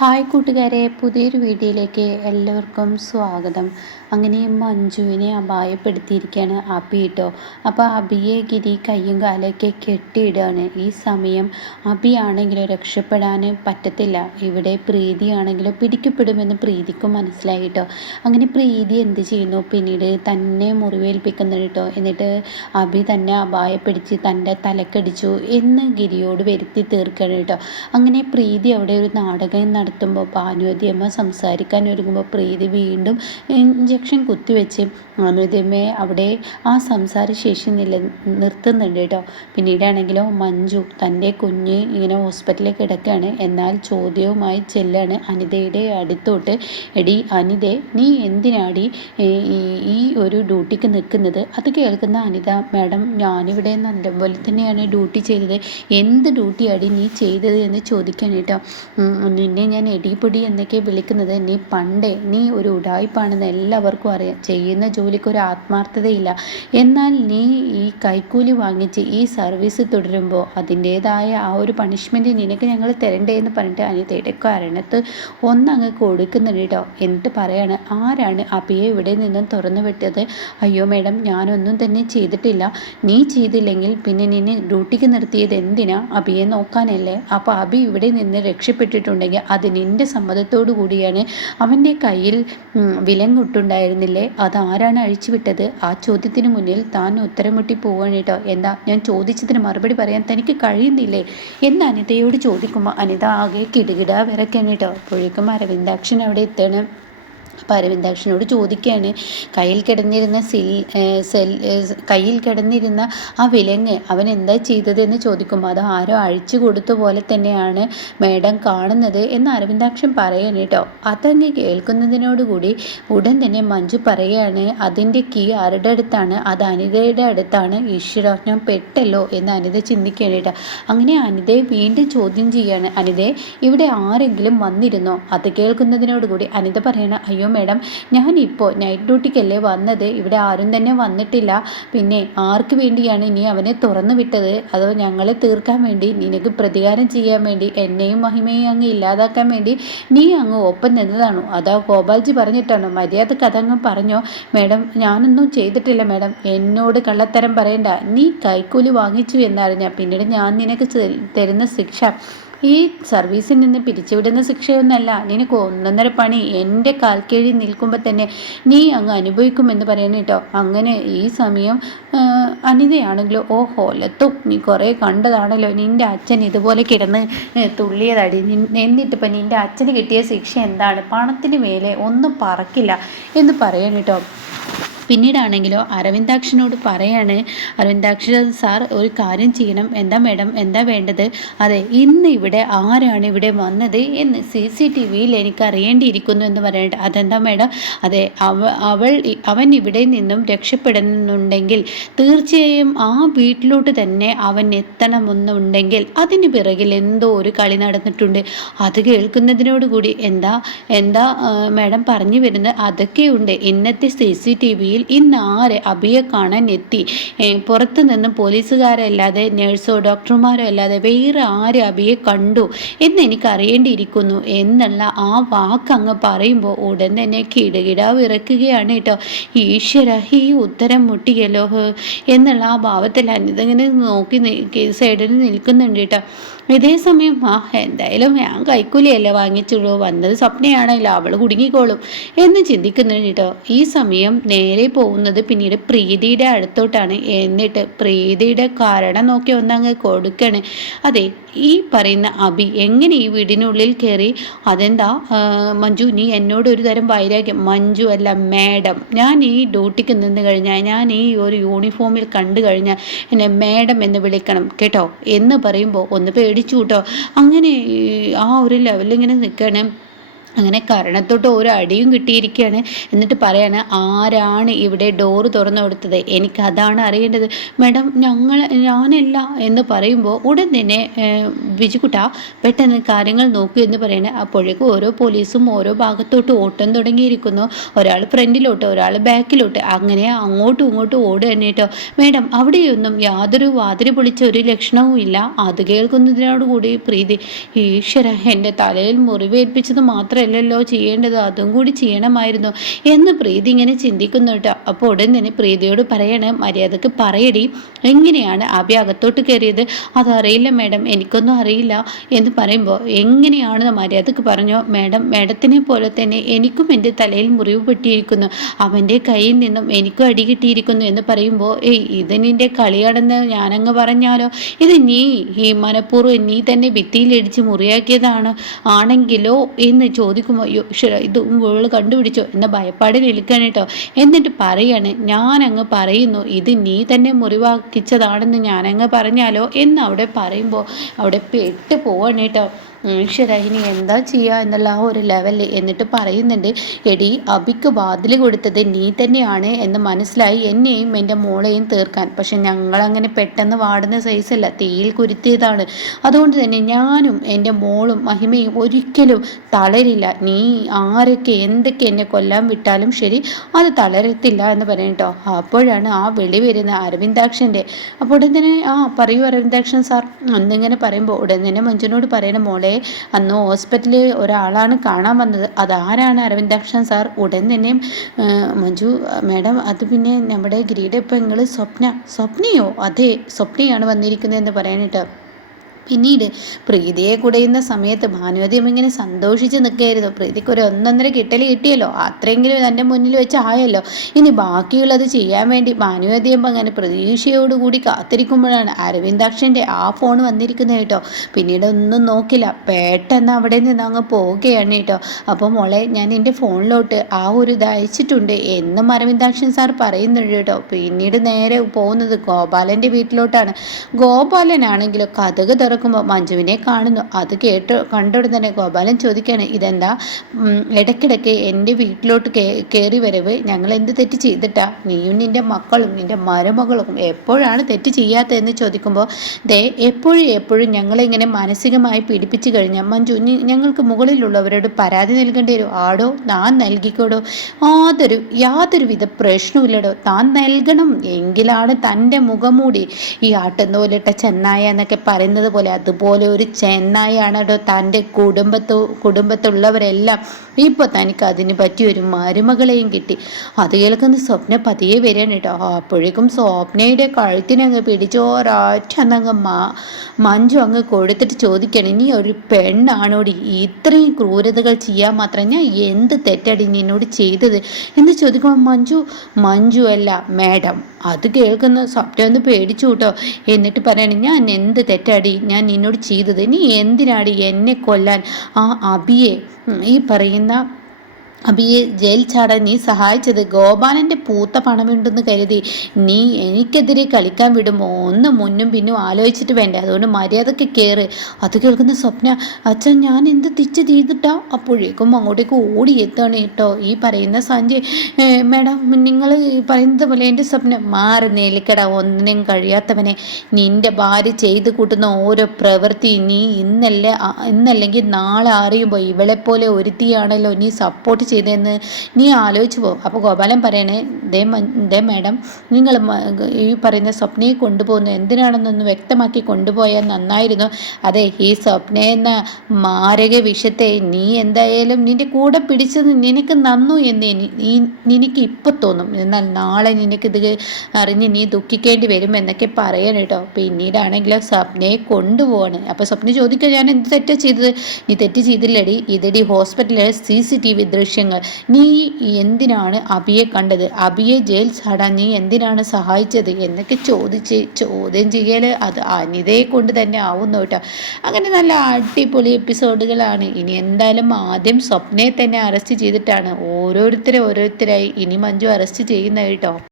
Hi കൂട്ടുകാരെ പുതിയൊരു വീഡിയോയിലേക്ക് എല്ലാവർക്കും സ്വാഗതം. അങ്ങനെ മഞ്ജുവിനെ അപായപ്പെടുത്തിയിരിക്കുകയാണ് അബി കേട്ടോ. അപ്പോൾ അബിയെ ഗിരി കയ്യും കാലൊക്കെ കെട്ടിയിടുകയാണ്. ഈ സമയം അബിയാണെങ്കിലും രക്ഷപ്പെടാൻ പറ്റത്തില്ല. ഇവിടെ പ്രീതിയാണെങ്കിലോ പിടിക്കപ്പെടുമെന്ന് പ്രീതിക്കും മനസ്സിലായി കേട്ടോ. അങ്ങനെ പ്രീതി എന്ത് ചെയ്യുന്നു? പിന്നീട് തന്നെ മുറിവേൽപ്പിക്കുന്നു കേട്ടോ. എന്നിട്ട് അബി തന്നെ അപായപ്പെടുത്തി തന്റെ തലക്കടിച്ചു എന്ന് ഗിരിയോട് വരുത്തി തീർക്കണം കേട്ടോ. അങ്ങനെ പ്രീതി അവിടെ ഒരു നാടകം നടത്തുമ്പോൾ ഭാനുവതിയമ്മ സംസാരിക്കാൻ ഒരുങ്ങുമ്പോൾ പ്രീതി വീണ്ടും ഇഞ്ചക്ഷൻ കുത്തിവെച്ച് ഭാനുവതിയമ്മയെ അവിടെ ആ സംസാരശേഷി നില നിർത്തുന്നുണ്ട് കേട്ടോ. പിന്നീടാണെങ്കിലോ മഞ്ജു തന്റെ കുഞ്ഞ് ഇങ്ങനെ ഹോസ്പിറ്റലിൽ കിടക്കുകയാണ്. എന്നാൽ ചോദ്യവുമായി ചെല്ലാണ് അനിതയുടെ അടുത്തോട്ട്. എടി അനിതേ നീ എന്തിനാടി ഈ ഒരു ഡ്യൂട്ടിക്ക് നിൽക്കുന്നത്? അത് കേൾക്കുന്ന അനിത മാഡം ഞാനിവിടെ നല്ലപോലെ തന്നെയാണ് ഡ്യൂട്ടി ചെയ്തത്. എന്ത് ഡ്യൂട്ടിയാടി നീ ചെയ്തത്? എന്ന് ചോദിക്കാൻ കേട്ടോ. നിന്നെ ഞാൻ എടിപൊടി എന്നൊക്കെ വിളിക്കുന്നത് നീ പണ്ടേ നീ ഒരു ഉടായ്പാണെന്ന് എല്ലാവർക്കും അറിയാം. ചെയ്യുന്ന ജോലിക്ക് ഒരു ആത്മാർത്ഥതയില്ല. എന്നാൽ നീ ഈ കൈക്കൂലി വാങ്ങിച്ച് ഈ സർവീസ് തുടരുമ്പോൾ അതിന്റേതായ ആ ഒരു പണിഷ്മെന്റ് നിനക്ക് ഞങ്ങൾ തരണ്ടേ എന്ന് പറഞ്ഞിട്ട് അനിതയുടെ കാരണത്ത് ഒന്നങ്ങ് കൊടുക്കുന്നുണ്ട് കേട്ടോ എന്നിട്ട് പറയാണ് ആരാണ് അബിയെ ഇവിടെ നിന്നും തുറന്നു വിട്ടത്? അയ്യോ മേഡം ഞാനൊന്നും തന്നെ ചെയ്തിട്ടില്ല. നീ ചെയ്തില്ലെങ്കിൽ പിന്നെ നിന്നെ ഡ്യൂട്ടിക്ക് നിർത്തിയത് എന്തിനാ? അബിയെ നോക്കാനല്ലേ? അപ്പോൾ അബി ഇവിടെ നിന്ന് രക്ഷപ്പെട്ടിട്ടുണ്ടെങ്കിൽ അത് നിന്റെ സമ്മതത്തോടു കൂടിയാണ് അവന്റെ കയ്യിൽ വിലങ്ങുട്ടുണ്ടായിരുന്നില്ലേ? അതാരാണ് അഴിച്ചുവിട്ടത്? ആ ചോദ്യത്തിന് മുന്നിൽ താൻ ഉത്തരം മുട്ടി പോവാണ് കേട്ടോ. എന്താ? ഞാൻ ചോദിച്ചതിന് മറുപടി പറയാൻ തനിക്ക് കഴിയുന്നില്ലേ? എന്ന് അനിതയോട് ചോദിക്കുമ്പോൾ അനിത ആകെ കിടുകിടാ വിറക്കാണ് കേട്ടോ. അപ്പോഴേക്കും അരവിന്ദാക്ഷൻ അവിടെ എത്തണം. അപ്പോൾ അരവിന്ദാക്ഷനോട് ചോദിക്കുകയാണ് കയ്യിൽ കിടന്നിരുന്ന സിൽ സെൽ കയ്യിൽ കിടന്നിരുന്ന ആ വിലങ്ങ് അവൻ എന്താ ചെയ്തതെന്ന് ചോദിക്കുമ്പോൾ അത് ആരോ അഴിച്ചു കൊടുത്ത പോലെ തന്നെയാണ് മേഡം കാണുന്നത് എന്ന് അരവിന്ദാക്ഷൻ പറയാണ് കേട്ടോ. അതങ്ങ് കേൾക്കുന്നതിനോടുകൂടി ഉടൻ തന്നെ മഞ്ജു പറയുകയാണ് അതിന്റെ കീ ആരുടെ അടുത്താണ്? അത് അനിതയുടെ അടുത്താണ്. ഈശ്വര പെട്ടല്ലോ എന്ന് അനിത ചിന്തിക്കുകയാണ് കേട്ടോ. അങ്ങനെ അനിതയെ വീണ്ടും ചോദ്യം ചെയ്യാണ്. അനിതയെ ഇവിടെ ആരെങ്കിലും വന്നിരുന്നോ? അത് കേൾക്കുന്നതിനോടുകൂടി അനിത പറയണ അയ്യോ മേഡം. ഞാനിപ്പോൾ നൈറ്റ് ഡ്യൂട്ടിക്കല്ലേ വന്നത്. ഇവിടെ ആരും തന്നെ വന്നിട്ടില്ല. പിന്നെ ആർക്ക് വേണ്ടിയാണ് ഇനി അവനെ തുറന്നു വിട്ടത്? അതോ ഞങ്ങളെ തീർക്കാൻ വേണ്ടി നിനക്ക് പ്രതികാരം ചെയ്യാൻ വേണ്ടി എന്നെയും മഹിമയും അങ്ങ് ഇല്ലാതാക്കാൻ വേണ്ടി നീ അങ്ങ് ഒപ്പം നിന്നതാണോ? അതോ ഗോപാൽജി പറഞ്ഞിട്ടാണോ? മര്യാദ കഥ അങ്ങ് പറഞ്ഞോ. മേഡം ഞാനൊന്നും ചെയ്തിട്ടില്ല മേഡം. എന്നോട് കള്ളത്തരം പറയണ്ട. നീ കൈക്കൂലി വാങ്ങിച്ചു എന്നറിഞ്ഞ പിന്നീട് ഞാൻ നിനക്ക് തരുന്ന ശിക്ഷ. ഈ സർവീസിൽ നിന്ന് പിരിച്ചുവിടുന്ന ശിക്ഷയൊന്നല്ല. നിനക്ക് ഒന്നൊന്നര പണി എന്റെ കാൽക്കീഴിൽ നിൽക്കുമ്പോൾ തന്നെ നീ അങ്ങ് അനുഭവിക്കുമെന്ന് പറയുന്നു കേട്ടോ അങ്ങനെ ഈ സമയം അനിതയാണെങ്കിലോ ഓ ഹോലത്തും നീ കുറേ കണ്ടതാണല്ലോ. നിന്റെ അച്ഛൻ ഇതുപോലെ കിടന്ന് തുള്ളിയതടി. എന്നിട്ടിപ്പോൾ നിന്റെ അച്ഛന് കിട്ടിയ ശിക്ഷ എന്താണ്? പണത്തിന് മേലെ ഒന്നും പറക്കില്ല എന്ന് പറയാൻ കേട്ടോ പിന്നീടാണെങ്കിലോ അരവിന്ദാക്ഷനോട് പറയാണ് അരവിന്ദാക്ഷൻ സാർ ഒരു കാര്യം ചെയ്യണം. എന്താ മേഡം? എന്താ വേണ്ടത്? അതെ ഇന്ന് ഇവിടെ ആരാണ് ഇവിടെ വന്നത് എന്ന് സി സി ടി വിയിൽ എനിക്ക് അറിയേണ്ടിയിരിക്കുന്നു എന്ന് പറയട്ടെ അതെന്താ മേഡം? അതെ അവ അവൾ അവൻ ഇവിടെ നിന്നും രക്ഷപ്പെടുന്നുണ്ടെങ്കിൽ തീർച്ചയായും ആ വീട്ടിലോട്ട് തന്നെ അവൻ എത്തണമെന്നുണ്ടെങ്കിൽ അതിന് പിറകിൽ എന്തോ ഒരു കളി നടന്നിട്ടുണ്ട്. അത് കേൾക്കുന്നതിനോടുകൂടി എന്താ എന്താ മേഡം പറഞ്ഞു വരുന്നത് അതൊക്കെയുണ്ട്. ഇന്നത്തെ സി സി ടി വിയിൽ ഇന്ന് ആരെ അബിയെ കാണാൻ എത്തി? പുറത്തു നിന്നും പോലീസുകാരല്ലാതെ നേഴ്സോ ഡോക്ടർമാരോ അല്ലാതെ വേറെ ആരെ അബിയെ കണ്ടു എന്ന് എനിക്ക് അറിയേണ്ടിയിരിക്കുന്നു എന്നുള്ള ആ വാക്ക് അങ്ങ് പറയുമ്പോൾ ഉടൻ തന്നെ കിടകിടാവ് ഇറക്കുകയാണ് കേട്ടോ. ഈശ്വര ഈ ഉത്തരം മുട്ടിയല്ലോ എന്നുള്ള ആ ഭാവത്തിൽ അനിതങ്ങനെ നോക്കി സൈഡിൽ നിൽക്കുന്നുണ്ട് കേട്ടോ. ഇതേ സമയം ആ എന്തായാലും ഞാൻ കൈക്കൂലിയല്ലേ വാങ്ങിച്ചുള്ളൂ. വന്നത് സ്വപ്നയാണല്ലോ അവൾ കുടുങ്ങിക്കോളും എന്ന് ചിന്തിക്കുന്നുണ്ട് കേട്ടോ. ഈ സമയം നേരെ പോകുന്നത് പിന്നീട് പ്രീതിയുടെ അടുത്തോട്ടാണ്. എന്നിട്ട് പ്രീതിയുടെ കാരണം നോക്കി ഒന്നങ്ങ് കൊടുക്കണ്. അതെ ഈ പറയുന്ന അഭി എങ്ങനെ ഈ വീടിനുള്ളിൽ കയറി അതെന്താ? മഞ്ജു നീ എന്നോട് ഒരു തരം വൈരാഗ്യം. മഞ്ജു അല്ല മാഡം. ഞാൻ ഈ ഡ്യൂട്ടിക്ക് നിന്ന് കഴിഞ്ഞാൽ ഞാൻ ഈ ഒരു യൂണിഫോമിൽ കണ്ടു കഴിഞ്ഞാൽ എന്നെ മാഡം എന്ന് വിളിക്കണം. കേട്ടോ? എന്ന് പറയുമ്പോൾ ഒന്ന് പേടിച്ചു കേട്ടോ അങ്ങനെ ആ ഒരു ലെവലിൽ ഇങ്ങനെ നിൽക്കണം അങ്ങനെ കരണത്തോട്ട് ഒരു അടിയും കിട്ടിയിരിക്കുകയാണ് എന്നിട്ട് പറയാണ് ആരാണ് ഇവിടെ ഡോറ് തുറന്നു കൊടുത്തത്? എനിക്കതാണ് അറിയേണ്ടത്. മാഡം ഞങ്ങൾ ഞാനല്ല എന്ന് പറയുമ്പോൾ ഉടൻ തന്നെ ബിജുക്കുട്ട പെട്ടെന്ന് കാര്യങ്ങൾ നോക്കൂ എന്ന് പറയണേ അപ്പോഴേക്കും ഓരോ പോലീസും ഓരോ ഭാഗത്തോട്ട് ഓട്ടം തുടങ്ങിയിരിക്കുന്നു. ഒരാൾ ഫ്രണ്ടിലോട്ട് ഒരാൾ ബാക്കിലോട്ട്. അങ്ങനെ അങ്ങോട്ടും ഇങ്ങോട്ടും ഓടുക തന്നെ കേട്ടോ. മേഡം അവിടെയൊന്നും യാതൊരു വാതിരി പൊളിച്ച ഒരു ലക്ഷണവും ഇല്ല. അത് കേൾക്കുന്നതിനോടുകൂടി പ്രീതി. ഈശ്വര എന്റെ തലയിൽ മുറിവേൽപ്പിച്ചത് മാത്രമല്ലല്ലോ ചെയ്യേണ്ടത്. അതും കൂടി ചെയ്യണമായിരുന്നു എന്ന് പ്രീതി ഇങ്ങനെ ചിന്തിക്കുന്നു കേട്ടോ. അപ്പോൾ ഉടൻ തന്നെ പ്രീതിയോട് പറയണ മര്യാദയ്ക്ക് പറയടി. എങ്ങനെയാണ് അഭി അകത്തോട്ട് കയറിയത്? അതറിയില്ല മേഡം. എനിക്കൊന്നും അറിയില്ല എന്ന് പറയുമ്പോൾ എങ്ങനെയാണെന്ന് മര്യാദയ്ക്ക് പറഞ്ഞോ മാഡം മാഡത്തിനെ പോലെ തന്നെ എനിക്കും എന്റെ തലയിൽ മുറിവ് പെട്ടിയിരിക്കുന്നു അവന്റെ കയ്യിൽ നിന്നും എനിക്കും അടി കിട്ടിയിരിക്കുന്നു എന്ന് പറയുമ്പോൾ ഏയ് ഇത് നിന്റെ കളിയാണെന്ന് ഞാനങ്ങ് പറഞ്ഞാലോ? ഇത് നീ ഈ മനഃപൂർവം നീ തന്നെ ഭിത്തിയിലിടിച്ച് മുറിയാക്കിയതാണ്. ആണെങ്കിലോ? എന്ന് ചോദിക്കുമ്പോൾ അയ്യോ ഇത് ഇവൾ കണ്ടുപിടിച്ചോ? എന്ന ഭയപ്പാടിൽ ഇരിക്കണം കേട്ടോ. എന്നിട്ട് പറയാണ് ഞാനങ്ങ് പറയുന്നു ഇത് നീ തന്നെ മുറിവാക്കിച്ചതാണെന്ന് ഞാനങ്ങ് പറഞ്ഞാലോ? എന്ന് അവിടെ പറയുമ്പോൾ അവിടെ പെട്ട് പോവാണ് കേട്ടോ. ഇനി എന്താ ചെയ്യുക എന്നുള്ള ആ ഒരു ലെവലിൽ എന്നിട്ട് പറയുന്നുണ്ട് എടി അബിക്ക് വാതിൽ കൊടുത്തത് നീ തന്നെയാണ് എന്ന് മനസ്സിലായി. എന്നെയും എന്റെ മോളെയും തീർക്കാൻ. പക്ഷെ ഞങ്ങളങ്ങനെ പെട്ടെന്ന് വാടുന്ന സൈസല്ല തീയിൽ കുരുത്തിയതാണ്. അതുകൊണ്ട് തന്നെ ഞാനും എന്റെ മോളും മഹിമയും ഒരിക്കലും തളരില്ല. നീ ആരൊക്കെ എന്തൊക്കെ എന്നെ കൊല്ലാൻ വിട്ടാലും ശരി അത് തളരത്തില്ല എന്ന് പറയട്ടോ അപ്പോഴാണ് ആ വെളി വരുന്ന അരവിന്ദാക്ഷന്റെ. അപ്പോൾ ഉടൻ തന്നെ ആ പറയൂ അരവിന്ദാക്ഷൻ സാർ. അന്നിങ്ങനെ പറയുമ്പോൾ ഉടൻ തന്നെ മഞ്ജുനോട് പറയണ മോളെ അവിടെ അന്ന് ഹോസ്പിറ്റലിൽ ഒരാളാണ് കാണാൻ വന്നത്. അതാരാണ് അരവിന്ദാക്ഷൻ സാർ. ഉടൻ തന്നെ മഞ്ജു മാഡം അത് പിന്നെ നമ്മുടെ ഗ്രീഡപ്പങ്ങൾ പെങ്ങൾ സ്വപ്ന. സ്വപ്നയോ? അതെ സ്വപ്നയാണ് വന്നിരിക്കുന്നതെന്ന് പറയാനിട്ട്. പിന്നീട് പ്രീതിയെ കുടയുന്ന സമയത്ത് ഭാനുവതിയും ഇങ്ങനെ സന്തോഷിച്ച് നിൽക്കുകയായിരുന്നു. പ്രീതിക്ക് ഒരു ഒന്നൊന്നര കിട്ടൽ കിട്ടിയല്ലോ. അത്രയെങ്കിലും തന്റെ മുന്നിൽ വെച്ച് ആയല്ലോ. ഇനി ബാക്കിയുള്ളത് ചെയ്യാൻ വേണ്ടി ഭാനുവതിയമ്മ അങ്ങനെ പ്രതീക്ഷയോടുകൂടി കാത്തിരിക്കുമ്പോഴാണ് അരവിന്ദാക്ഷന്റെ ആ ഫോൺ വന്നിരിക്കുന്നത് കേട്ടോ. പിന്നീട് ഒന്നും നോക്കില്ല. പെട്ടെന്ന് അവിടെ നിന്ന് അങ്ങ് പോവുകയാണ് കേട്ടോ. അപ്പോൾ മോളെ ഞാൻ എന്റെ ഫോണിലോട്ട് ആ ഒരു ഇത് അയച്ചിട്ടുണ്ട് എന്നും അരവിന്ദാക്ഷൻ സാർ പറയുന്നുണ്ട് കേട്ടോ. പിന്നീട് നേരെ പോകുന്നത് ഗോപാലന്റെ വീട്ടിലോട്ടാണ്. ഗോപാലനാണെങ്കിലോ കഥക് തുറക്കും നോക്കുമ്പോൾ മഞ്ജുവിനെ കാണുന്നു. അത് കേട്ട് കണ്ടോടെ തന്നെ ഗോപാലൻ ചോദിക്കുകയാണ് ഇതെന്താ? ഇടയ്ക്കിടയ്ക്ക് എന്റെ വീട്ടിലോട്ട് കയറി വരവ്. ഞങ്ങൾ എന്ത് തെറ്റ് ചെയ്തിട്ടാ? നീയും നിന്റെ മക്കളും നിന്റെ മരുമകളും എപ്പോഴാണ് തെറ്റ് ചെയ്യാത്തതെന്ന് ചോദിക്കുമ്പോൾ ദേ എപ്പോഴും എപ്പോഴും ഞങ്ങളിങ്ങനെ മാനസികമായി പീഡിപ്പിച്ചു കഴിഞ്ഞാൽ മഞ്ജു ഞങ്ങൾക്ക് മുകളിലുള്ളവരോട് പരാതി നൽകേണ്ടി വരും. ആടോ താൻ നൽകിക്കോടോ? യാതൊരു യാതൊരു വിധ പ്രശ്നമില്ലടോ താൻ നൽകണം. എങ്കിലാണ് തന്റെ മുഖമൂടി ഈ ആട്ടുന്നോലിട്ട ചെന്നായ എന്നൊക്കെ പറയുന്നത് പോലെ അതുപോലെ ഒരു ചെന്നായാണ് കേട്ടോ തന്റെ കുടുംബത്തു കുടുംബത്തുള്ളവരെല്ലാം. ഇപ്പോൾ തനിക്ക് അതിന് പറ്റിയൊരു മരുമകളെയും കിട്ടി. അത് കേൾക്കുന്ന സ്വപ്ന പതിയെ വരികയാണ് കേട്ടോ. അപ്പോഴേക്കും സ്വപ്നയുടെ കഴുത്തിനങ്ങ് പിടിച്ചോരൊറ്റ അന്നങ്ങ് മാ മഞ്ജു അങ്ങ് കൊടുത്തിട്ട് ചോദിക്കണം നീ ഒരു പെണ്ണാണോടി? ഇത്രയും ക്രൂരതകൾ ചെയ്യാൻ മാത്രം ഞാൻ എന്ത് തെറ്റടി നിന്നോട് ചെയ്തത്? എന്ന് ചോദിക്കുമ്പോൾ മഞ്ജു മഞ്ജു അല്ല മാഡം. അത് കേൾക്കുന്ന സ്വപ്ന ഒന്ന് പേടിച്ചു കേട്ടോ. എന്നിട്ട് പറയണേ ഞാൻ എന്ത് തെറ്റാടി? ഞാൻ നിന്നോട് ചെയ്തത്. നീ എന്തിനാടി എന്നെ കൊല്ലാൻ? ആ അബിയെ ഈ പറയുന്ന അബിയെ ജയിൽ ചാടാൻ നീ സഹായിച്ചത്. ഗോപാലന്റെ പൂത്ത പണമുണ്ടെന്ന് കരുതി നീ എനിക്കെതിരെ കളിക്കാൻ വിടുമോ ഒന്ന് മുന്നും പിന്നും ആലോചിച്ചിട്ട് വേണ്ടേ. അതുകൊണ്ട് മര്യാദയ്ക്ക് കയറ് അത് കേൾക്കുന്ന സ്വപ്ന അച്ഛൻ ഞാൻ എന്ത് തിച്ച് ചെയ്തിട്ടാ? അപ്പോഴേക്കും അങ്ങോട്ടേക്ക് ഓടി എത്തണം കേട്ടോ. ഈ പറയുന്ന സഞ്ജയ് മേഡം നിങ്ങൾ പറയുന്നത് പോലെ എന്റെ സ്വപ്നം മാറി നേലിക്കട ഒന്നിനും കഴിയാത്തവനെ. നിന്റെ ഭാര്യ ചെയ്തു കൂട്ടുന്ന ഓരോ പ്രവൃത്തി നീ ഇന്നല്ല ഇന്നല്ലെങ്കിൽ നാളെ അറിയുമ്പോൾ ഇവളെപ്പോലെ ഒരുത്തിയാണല്ലോ നീ സപ്പോർട്ട് ചെയ്തതെന്ന് നീ ആലോചിച്ച് പോകും അപ്പോൾ ഗോപാലൻ പറയണേ ദേ ദേ മാഡം നിങ്ങൾ ഈ പറയുന്ന സ്വപ്നയെ കൊണ്ടുപോകുന്നത് എന്തിനാണെന്നൊന്ന് വ്യക്തമാക്കി കൊണ്ടുപോയാൽ നന്നായിരുന്നു. അതെ ഈ സ്വപ്ന എന്ന മാരക വിഷത്തെ നീ എന്തായാലും നിന്റെ കൂടെ പിടിച്ചത് നിനക്ക് നന്നു എന്ന് നിനക്ക് ഇപ്പം തോന്നും. എന്നാൽ നാളെ നിനക്കിത് അറിഞ്ഞ് നീ ദുഃഖിക്കേണ്ടി വരും എന്നൊക്കെ പറയണം കേട്ടോ. പിന്നീടാണെങ്കിലും സ്വപ്നയെ കൊണ്ടുപോവാണ്. അപ്പോൾ സ്വപ്ന ചോദിക്കുക ഞാൻ എന്ത് തെറ്റാ ചെയ്തത്? നീ തെറ്റ് ചെയ്തില്ലടി. ഇതടി ഹോസ്പിറ്റലിലെ സി സി ടി വി ദൃശ്യം ദൃശ്യങ്ങൾ. നീ എന്തിനാണ് അബിയെ കണ്ടത്? അബിയെ ജയിൽ ചാടാൻ നീ എന്തിനാണ് സഹായിച്ചത്? എന്നൊക്കെ ചോദിച്ച് ചോദ്യം ചെയ്യൽ അത് അനിതയെ കൊണ്ട് തന്നെ ആവുന്നു കേട്ടോ. അങ്ങനെ നല്ല അടിപൊളി എപ്പിസോഡുകളാണ്. ഇനി എന്തായാലും ആദ്യം സ്വപ്നയെ തന്നെ അറസ്റ്റ് ചെയ്തിട്ടാണ് ഓരോരുത്തരെ ഓരോരുത്തരായി ഇനി മഞ്ജു അറസ്റ്റ് ചെയ്യുന്നത് കേട്ടോ.